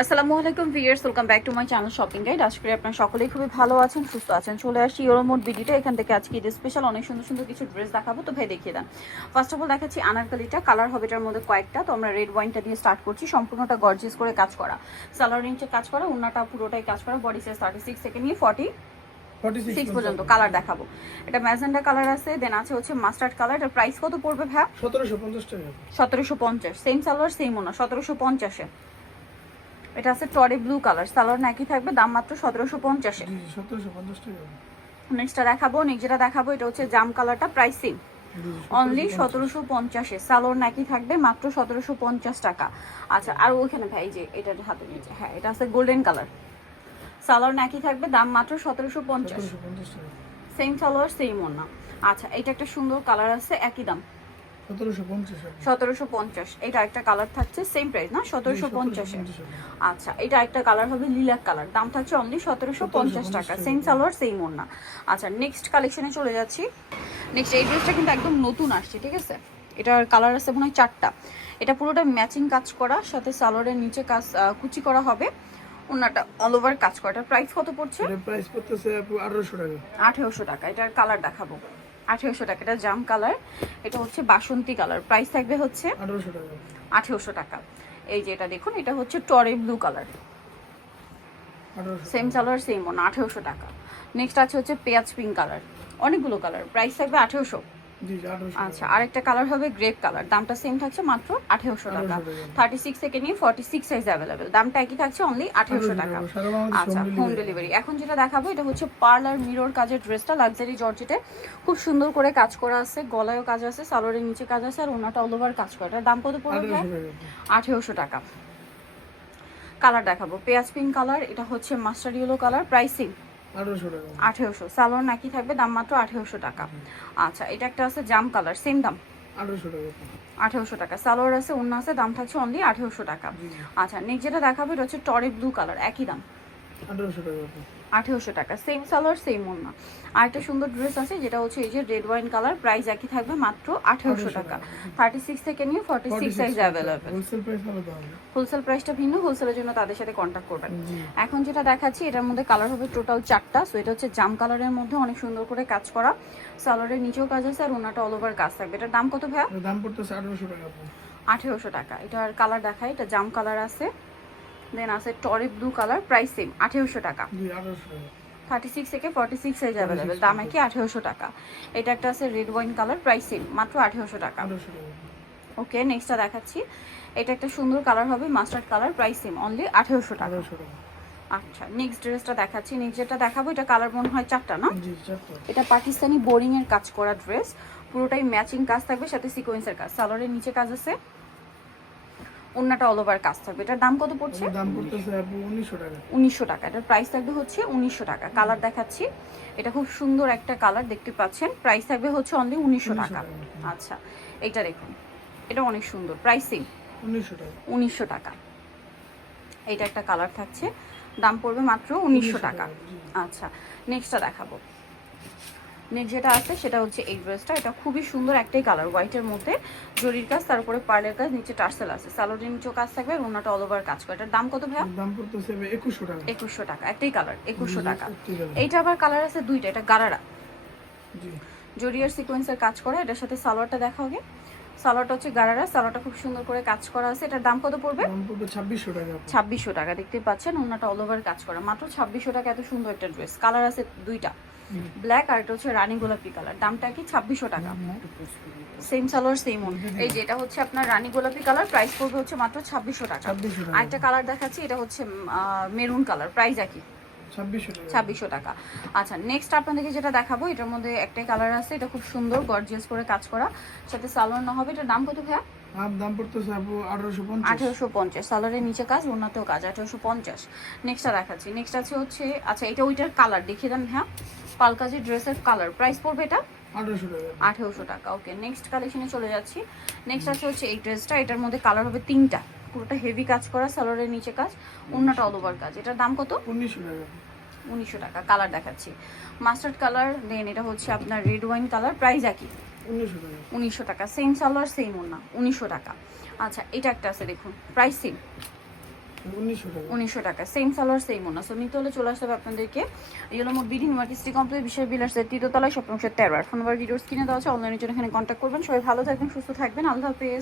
আসসালামু আলাইকুম viewers, welcome back to my channel shopping guide. আশা করি আপনারা সকলেই খুবই ভালো আছেন, সুস্থ আছেন। চলে আসি ইউরোমোড ভিডিওটা। এখান থেকে আজকে ঈদের স্পেশাল অনেক সুন্দর সুন্দর কিছু ড্রেস দেখাবো, তো ভাই দেখিয়ে দেন। ফার্স্ট অফ অল দেখাচ্ছি আনারকালিটা, কালার হবে এটার মধ্যে কয়েকটা। তো আমরা রেড ওয়াইনটা দিয়ে স্টার্ট করছি। সম্পূর্ণটা গর্জিয়াস করে কাজ করা, সালোয়ার নিচে কাজ করা, ওন্নাটা পুরোটাই কাজ করা। বডি সাইজ 36 থেকে নিয়ে 46 পর্যন্ত কালার দেখাবো। এটা ম্যাজেন্ডা কালার আছে, দেন আছে হচ্ছে মাস্টার্ড কালার। এটার প্রাইস কত পড়বে ভাই? 1750 টাকা। 1750। সেম সালোয়ার সেম ওন্না, 1750-এ। এটা আছে টরে ব্লু কালার, সালোয়ার একই থাকবে, দাম মাত্র 1750-এ। 1750 টাকা। নেক্সটটা দেখাবো, যেটা দেখাবো এটা হচ্ছে জাম কালারটা, প্রাইস সেম, অনলি 1750-এ। সালোয়ার একই থাকবে, মাত্র 1750 টাকা। আচ্ছা, আর ওইখানে ভাই যে এটা হাতে নিচে, হ্যাঁ এটা আছে গোল্ডেন কালার, সালোয়ার একই থাকবে, দাম মাত্র 1750। 1750 টাকা। সেম সালোয়ার সেম ওন্না। আচ্ছা, এটা একটা সুন্দর কালার আছে, একই দাম 1750। 1750। এটা একটা কালার থাকছে, সেম প্রাইস না, 1750-এ। আচ্ছা, এটা একটা কালার হবে লিলাক কালার, দাম থাকছে অনলি 1750 টাকা। সেম সালোয়ার সেম ওন্না। আচ্ছা, নেক্সট কালেকশনে চলে যাচ্ছি। নেক্সট এই ড্রেসটা কিন্তু একদম নতুন আসছে, ঠিক আছে। এটার কালার আছে মনে হয় 4টা। এটা পুরোটা ম্যাচিং কাজ করা, সাথে সালোয়ারের নিচে কাজ কুচি করা হবে, ওন্নাটা অল ওভার কাজ করা। এটার প্রাইস কত পড়ছে? এর প্রাইস পড়তেছে 1800 টাকা। 1800 টাকা। এটার কালার দেখাবো, 1800 টাকা। এটা জাম কালার, এটা হচ্ছে বাসন্তী কালার, প্রাইস থাকবে হচ্ছে 1800 টাকা। 1800 টাকা। এই যে এটা দেখুন, এটা হচ্ছে টরে blue colour, 1800। Same salwar same ওনা, 1800 টাকা। নেক্সট আছে হচ্ছে পেঁয়াজ পিঙ্ক কালার, অনেকগুলো কালার, প্রাইস থাকবে 1800। জি 1800। আচ্ছা, আরেকটা কালার হবে গ্রেপ কালার, দামটা সেম থাকছে মাত্র 1800 টাকা। 36 থেকে নিয়ে 46 সাইজ অ্যাভেলেবেল, দামটা একই থাকছে অনলি 1800 টাকা। আচ্ছা, হোম ডেলিভারি। এখন যেটা দেখাবো এটা হচ্ছে পার্লার মিরর কাজের ড্রেসটা, লাক্সারি জর্জেটে, খুব সুন্দর করে কাজ করা আছে, গলায়ও কাজ আছে, সালোয়ারের নিচে কাজ আছে, আর ওনাটা অল ওভার কাজ করা। এটার দাম কত পড়বে? 1800 টাকা। কালার দেখাবো, পেঁয়াজ পিঙ্ক কালার, এটা হচ্ছে মাস্টার্ড ইয়েলো কালার, প্রাইসিং 1800 টাকা। 1800। সালোয়ার নাকি থাকবে, দাম মাত্র 1800 টাকা। আচ্ছা, এটা একটা আছে জাম কালার, সেম দাম 1800 টাকা। 1800 টাকা। সালোয়ার আছে, অন্য আছে, দাম থাকছে অনলি 1800 টাকা। আচ্ছা, নেক্সট যেটা দেখাবো এটা হচ্ছে টরে ব্লু কালার, একই দাম 1800 টাকা। 1800 টাকা। সেম সালোয়ার সেম ওন্না। আরেকটা সুন্দর ড্রেস আছে যেটা হচ্ছে এই যে রেড ওয়াইন কালার, প্রাইস একই থাকবে, মাত্র 1800 টাকা। 36 থেকে নিয়ে 46 সাইজ অ্যাভেলেবেল। হোলসেল প্রাইস আলাদা হবে। হোলসেল প্রাইসটা ভিন্ন, হোলসেলের জন্য তাদের সাথে কন্ট্যাক্ট করবেন। এখন যেটা দেখাচ্ছি এটার মধ্যে কালার হবে টোটাল 4টা। সো এটা হচ্ছে জাম কালারের মধ্যে অনেক সুন্দর করে কাজ করা, সালোয়ারের নিচেও কাজ আছে, আর ওনাটা অল ওভার কাজ থাকবে। এটার দাম কত ভাইয়া? এর দাম পড়তেছে 1800 টাকা। 1800 টাকা। এটার কালার দেখাই, এটা জাম কালার আছে, দেন আছে টরি ব্লু কালার, প্রাইস সেম 1800 টাকা। জি 1800 টাকা। 36 থেকে 46 সাইজ অ্যাভেলেবেল, দাম কি 1800 টাকা। এটা একটা আছে red wine colour, price same, মাত্র 1800 টাকা। 1800 টাকা। ওকে, নেক্সটটা দেখাচ্ছি। এটা একটা সুন্দর কালার হবে mustard colour, price same, only 1800 টাকা। 1800 টাকা। আচ্ছা, নেক্সট ড্রেসটা দেখাচ্ছি। নেক্সট যেটা দেখাবো এটা কালার মনে হয় 4টা না? জি 4টা। এটা পাকিস্তানি বোরিং এর কাজ করা ড্রেস, পুরোটাই ম্যাচিং কাজ থাকবে, সাথে সিকোয়েন্সের কাজ, সালোয়ারের নিচে কাজ আছে, ওন্নাটা অল ওভার কাজ থাকবে। এটার দাম কত পড়ছে? এর দাম পড়তেছে 1900 টাকা। 1900 টাকা। এটার প্রাইস থাকবে হচ্ছে 1900 টাকা। কালার দেখাচ্ছি, এটা খুব সুন্দর একটা কালার, দেখতে পাচ্ছেন, প্রাইস থাকবে হচ্ছে অনলি 1900 টাকা। আচ্ছা, এটা দেখুন, এটা অনেক সুন্দর, প্রাইসিং 1900 টাকা। 1900 টাকা। এটা একটা কালার থাকছে, দাম পড়বে মাত্র 1900 টাকা। আচ্ছা, নেক্সটটা দেখাবো। নেক্সট যেটা আছে সেটা হচ্ছে এই ড্রেসটা, এটা খুবই সুন্দর একটাই কালার, হোয়াইটের মধ্যে জরির কাজ, তার উপরে পার্লের কাজ, নিচে টার্সেল আছে, সালোয়ারের নিচেও কাজ থাকবে, আর ওনাটা অল ওভার কাজ করে। এটার দাম কত ভাইয়া? দাম পড়তেছে 2100 টাকা। 2100 টাকা। একটাই কালার, 2100 টাকা। একটাই কালার। এইটা আবার কালার আছে দুইটা, এটা গারারা, জি জরিয়ার সিকোয়েন্সের কাজ করা। এটার সাথে সালোয়ারটা দেখা হবে, সালোয়ারটা হচ্ছে গারারা, সালোয়ারটা খুব সুন্দর করে কাজ করা আছে। এটার দাম কত পড়বে? দাম পড়বে 2600 টাকা। 2600 টাকা। দেখতে পাচ্ছেন, ওনাটা অল ওভার কাজ করা, মাত্র 2600 টাকা। এত সুন্দর একটা ড্রেস, কালার আছে দুইটা, ব্ল্যাক আর এটা হচ্ছে রানী গোলাপি কালার, দামটা কি 2600 টাকা। সেম সালোয়ার সেম ওন। এই যে এটা হচ্ছে আপনার রানী গোলাপি কালার, প্রাইস পড়বে হচ্ছে মাত্র 2600 টাকা। 2600 টাকা। আরেকটা কালার দেখাচ্ছি, এটা হচ্ছে মেরুন কালার, প্রাইস একই, 2600 টাকা। 2600 টাকা। আচ্ছা, নেক্সট আপনাদেরকে যেটা দেখাবো এটার মধ্যে একটাই কালার আছে, এটা খুব সুন্দর গর্জিয়াস করে কাজ করা, সাথে সালোয়ার না হবে। এটার দাম কত ভাইয়া? দাম পড়তেছে 1850। 1850। সালোয়ারের নিচে কাজ, ওনাতেও কাজ, 1850। নেক্সটটা দেখাচ্ছি। নেক্সট আছে হচ্ছে, আচ্ছা এটা ওইটার কালার দেখিয়ে দেন হ্যাঁ, পালকাজি ড্রেসের কালার, প্রাইস পড়বে এটা 1800 টাকা। 1800 টাকা। ওকে, নেক্সট কালেকশনে চলে যাচ্ছি। নেক্সট আছে হচ্ছে এই ড্রেসটা, এটার মধ্যে কালার হবে 3টা, পুরোটা হেভি কাজ করা, সালোয়ারের নিচে কাজ, ওন্নাটা অল ওভার কাজ। এটার দাম কত? 1900 টাকা। 1900 টাকা। কালার দেখাচ্ছি, মাস্টার্ড কালার, দেন এটা হচ্ছে আপনার রেড ওয়াইন কালার, প্রাইস একই, 1900 টাকা। 1900 টাকা। সেম সালোয়ার সেম ওন্না, 1900 টাকা। আচ্ছা, এটা একটা আছে দেখুন, প্রাইস সেম, টাকা 1900 টাকা, সেম সালোয়ার সেম ওনা। সো নিতে হলে চলে আসতে হবে আপনাদেরকে yellow mode BD market city complex Bishal বিলার্সের তৃতীয়তলায়, shopping set 13। Phone number videos কিনে দেওয়া আছে, অনলাইনের জন্য এখানে কন্ট্যাক্ট করবেন। সবাই ভালো থাকবেন, সুস্থ থাকবেন, আল্লাহ হাফেজ।